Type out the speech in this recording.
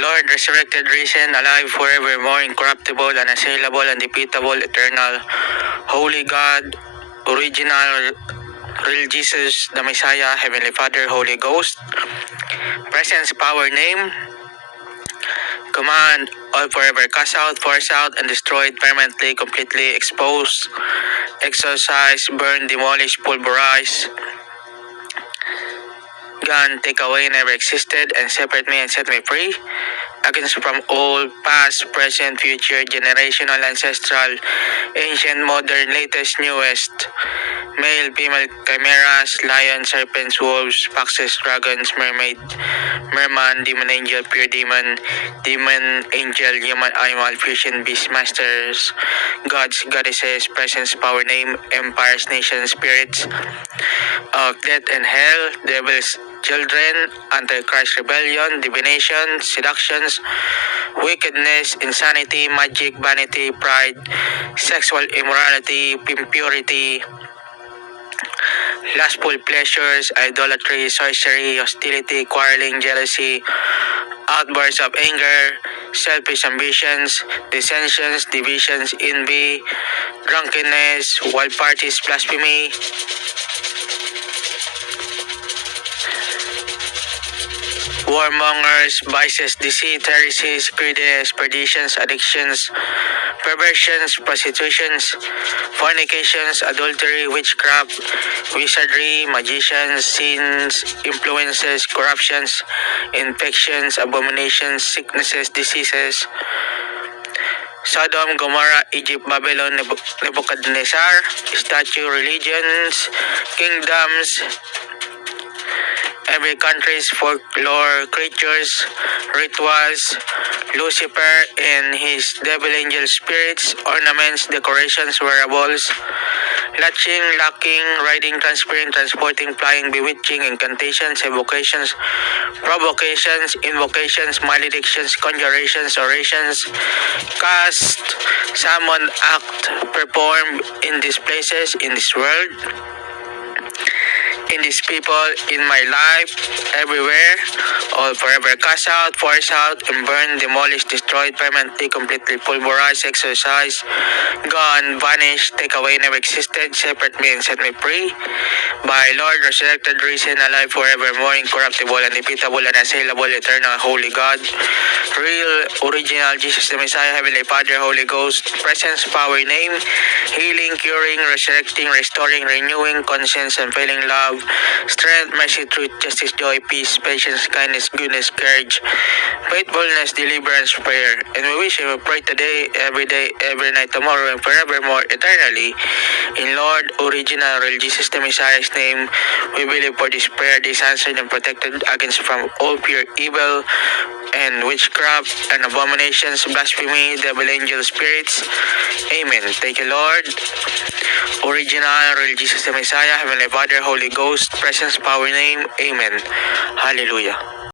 Lord, resurrected, risen, alive, forevermore, incorruptible, unassailable, undefeatable, eternal, holy God, original, real Jesus, the Messiah, Heavenly Father, Holy Ghost, presence, power, name, command, all forever, cast out, force out, and destroyed, permanently, completely, expose, exorcise, burn, demolish, pulverize, gone, take away, never existed, and separate me and set me free against from all past, present, future, generational, ancestral, ancient, modern, latest, newest, male, female, chimeras, lions, serpents, wolves, foxes, dragons, mermaid, merman, demon, angel, pure demon, demon, angel, human, animal, fusion, beast, masters, gods, goddesses, presence, power, name, empires, nations, spirits of death and hell, devils, children, antichrist, rebellion, divination, seductions, wickedness, insanity, magic, vanity, pride, sexual immorality, impurity, lustful pleasures, idolatry, sorcery, hostility, quarreling, jealousy, outbursts of anger, selfish ambitions, dissensions, divisions, envy, drunkenness, wild parties, blasphemy, warmongers, vices, deceit, heresies, greediness, perditions, addictions, perversions, prostitutions, fornications, adultery, witchcraft, wizardry, magicians, sins, influences, corruptions, infections, abominations, sicknesses, diseases, Sodom, Gomorrah, Egypt, Babylon, Nebuchadnezzar, statue, religions, kingdoms, every country's folklore, creatures, rituals, Lucifer and his devil angel spirits, ornaments, decorations, wearables, latching, locking, riding, transferring, transporting, flying, bewitching, incantations, evocations, provocations, invocations, maledictions, conjurations, orations, cast, summon, act, perform in these places, in this world, in these people, in my life, everywhere, all forever cast out, force out, and burn, demolish, destroyed, permanently, completely pulverized, exorcised, gone, vanished, take away, never existed, separate me and set me free. By Lord, resurrected, risen, alive, forevermore, incorruptible, undefeatable, unassailable, eternal, holy God, real, original, Jesus the Messiah, Heavenly Father, Holy Ghost, presence, power, name, healing, curing, resurrecting, restoring, renewing, conscience, and failing love, strength, mercy, truth, justice, joy, peace, patience, kindness, goodness, courage, faithfulness, deliverance, prayer. And we wish you will pray today, every night, tomorrow, and forevermore, eternally. In Lord, original, real Jesus the Messiah's name, we believe for this prayer, this answered and protected against from all pure evil and witchcraft and abominations, blasphemy, devil, angel, spirits. Amen. Thank you, Lord. Original, real Jesus the Messiah, Heavenly Father, Holy Ghost, presence, power, name. Amen. Hallelujah.